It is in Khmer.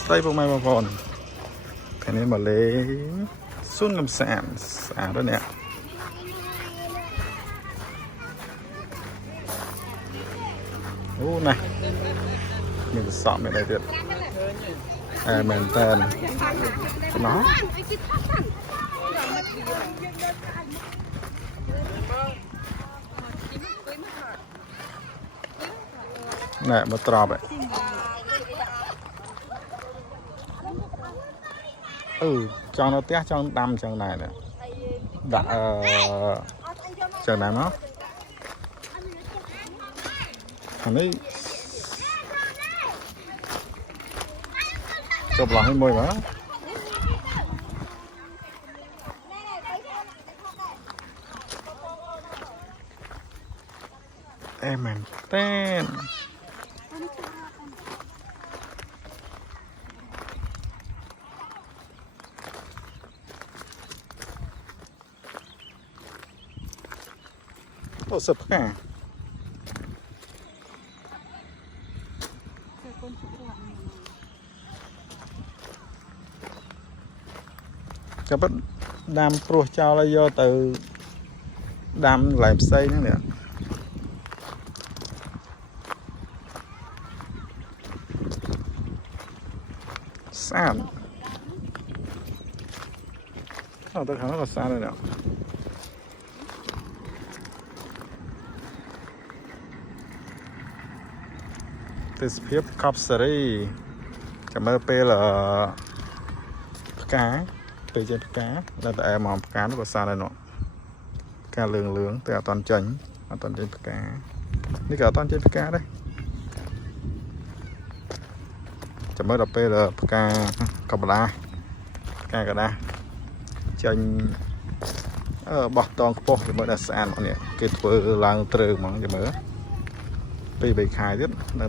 ស្ដីពុកម៉ែបងប្អូនថ្ងៃនេះមកលេងសួនកំសាន្តស្អាតណាស់នេះអូណាមានសក់មានអីទៀតមែនតើណោះណែមកត្រប់ឯចង់នៅផ្ទះចង់ដាំចឹងដែរដាក់ចឹងដែរមកអានេះចុះឡោះឲ្យមួយមកមែនតើអូសឹកផ្កាចាប់បដាំព្រោះចោលឲ្យយកទៅដាំកន្លែងផ្សេងហ្នឹងនេះស្អាតទៅខាងនោះក៏ស្អាតដែរនេះទេសភាពកប់សេរីចាំមើលពេលផ្កាពេលចេញផ្កាដល់តែមកផ្កានោះក៏ស្អាតដែរនោះផ្កាលឿងតែអត់តន់ចេញផ្កានេះក៏អត់តន់ចេញផ្កាដែរចាំមើលដល់ពេលផ្កាកបដាផ្កាកដាចេញបោះតងខ្ពស់ចាំមើលដល់ស្អាតមកនេះគេធ្វើឡើងត្រើងហ្មងចាំមើល2-3 ខែទៀតនៅ